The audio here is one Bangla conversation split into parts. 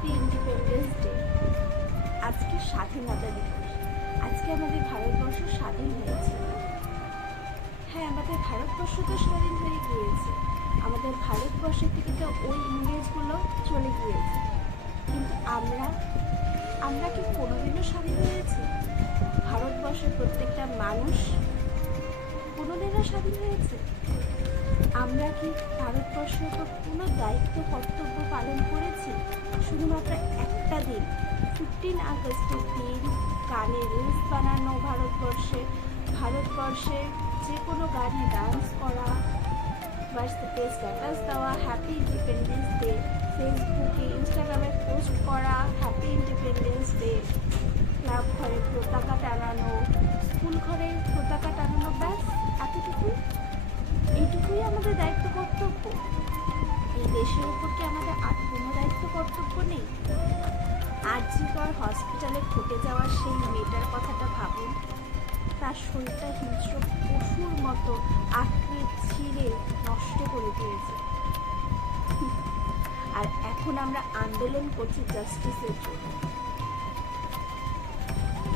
Happy independence day. আজকে স্বাধীনতা দিবস। আজকে আমাদের ভারতবর্ষ স্বাধীন হয়েছে। হ্যাঁ, আমাদের ভারতবর্ষ তো স্বাধীন হয়ে গিয়েছে। আমাদের ভারতবর্ষের থেকে তো ওই ইংরেজগুলো চলে গিয়েছে, কিন্তু আমরা কি কোনোদিনও স্বাধীন হয়েছি? ভারতবর্ষের প্রত্যেকটা মানুষ কোনোদিনও স্বাধীন হয়েছে? আমরা কি ভারতবর্ষের উপর কোনো দায়িত্ব কর্তব্য পালন করেছি? শুধুমাত্র একটা দিন, 15 আগস্টের দিন গানে রিলস বানানো, ভারতবর্ষে যে কোনো গানে ডান্স করা, হোয়াটসঅ্যাপে স্ট্যাটাস দেওয়া হ্যাপি ইন্ডিপেন্ডেন্স ডে, ফেসবুকে ইনস্টাগ্রামে পোস্ট করা হ্যাপি ইন্ডিপেন্ডেন্স ডে, ক্লাব ঘরে পতাকা টানানো, স্কুল ঘরে পতাকা টানানো, ব্যাস এতটুকুই। এইটুকুই আমাদের দায়িত্ব কর্তব্য। এই দেশের উপর কি আমাদের আর কোনো দায়িত্ব কর্তব্য নেই? আরজিকর হসপিটালে ঘটে যাওয়া সেই মেয়েটার কথাটা ভাবুন। তার শরীরটা হিংস্র পশুর মতো আঁকড়ে ছিঁড়ে নষ্ট করে দিয়েছে, আর এখন আমরা আন্দোলন করছি জাস্টিসের জন্য।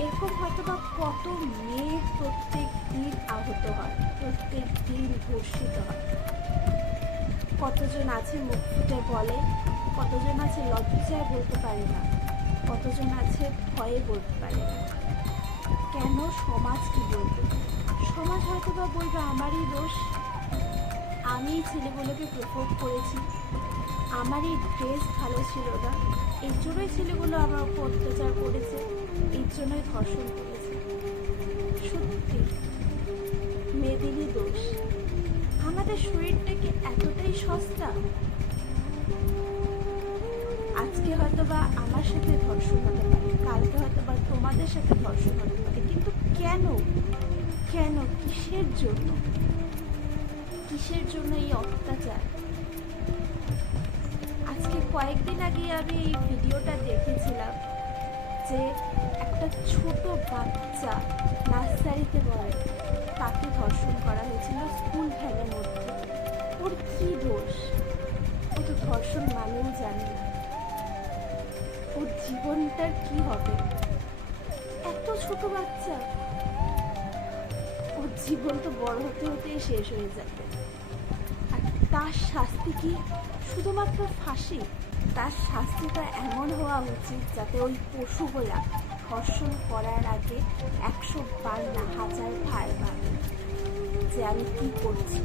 এরকম হয়তো বা কত মেয়ে প্রত্যেক দিন আহত হয়, প্রত্যেক দিন ধর্ষিত হয়। কতজন আছে মুখ ফুটে বলে, কতজন আছে লজ্জায় বলতে পারে না, কতজন আছে ভয়ে বলতে পারে না। কেন? সমাজ কি বলবে? সমাজ হয়তো বা বলবে আমারই দোষ, আমি ছেলেগুলোকে প্রপোজ করেছি, আমারই ড্রেস ভালো ছিল না, এর জন্যই ছেলেগুলো আমার উপর অত্যাচার করেছে, এর জন্যই ধর্ষণ করেছে। সত্যি মেয়েদেরই দোষ। আমাদের শরীরটা কি এতটাই সস্তা? আজকে হয়তো বা আমার সাথে ধর্ষণ হতে পারে, কালকে হয়তো বা তোমাদের সাথে ধর্ষণ হতে পারে, কিন্তু কেন? কিসের জন্য? কিসের জন্য এই অত্যাচার? আজকে কয়েকদিন আগে আমি এই ভিডিওটা দেখেছিলাম যে একটা ছোট বাচ্চা নার্সারিতে পড়ে, তাকে ধর্ষণ করা হয়েছিল স্কুল ভ্যানের মধ্যে। ওর কি দোষ? ও তো ধর্ষণ মানেও জানে না। ওর জীবনটার কি হবে? এত ছোট বাচ্চা, ওর জীবন তো বড় হতে হতেই শেষ হয়ে যাবে। আর তার শাস্তি কি শুধুমাত্র ফাঁসি? তার শাস্তিটা এমন হওয়া উচিত যাতে ওই পশুগুলা ধর্ষণ করার আগে 100 বার না 1000 বার ভাবে যে আমি কি করছি,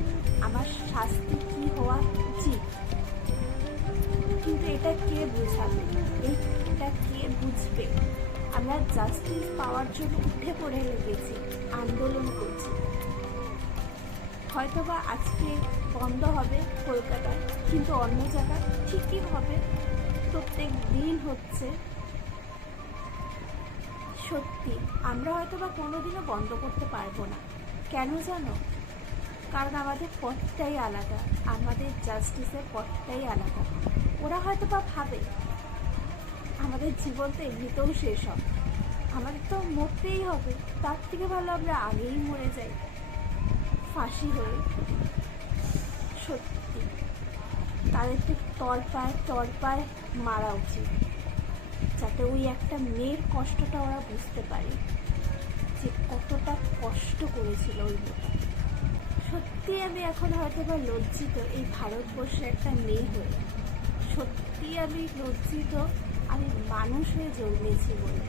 আমার শাস্তি কি হওয়া উচিত। কিন্তু এটা কে বোঝাবে? এটা কে বুঝবে? আমরা জাস্টিস পাওয়ার জন্য উঠে পড়ে লেগেছি, আন্দোলন করছি। হয়তোবা আজকে বন্ধ হবে কলকাতায়, কিন্তু অন্য জায়গায় ঠিকই হবে, প্রত্যেক দিন হচ্ছে। সত্যি আমরা হয়তোবা কোনোদিনও বন্ধ করতে পারবো না। কেন জানো? কারণ আমাদের পথটাই আলাদা, আমাদের জাস্টিসের পথটাই আলাদা। ওরা হয়তোবা ভাবে আমাদের জীবন তো এমনিতেও শেষ হবে, আমাদের তো মরতেই হবে, তার থেকে ভালো আমরা আগেই মরে যাই ফাঁসি হয়ে। সত্যি তাদেরকে তরপায় মারা উচিত, যাতে ওই একটা মেয়ের কষ্টটা ওরা বুঝতে পারে যে কতটা কষ্ট করেছিল ওই মেয়েটা। সত্যি আমি এখন হয়তো বা লজ্জিত এই ভারতবর্ষে একটা মেয়ে হয়ে। সত্যি আমি লজ্জিত আমি মানুষ হয়ে জন্মেছি বলে।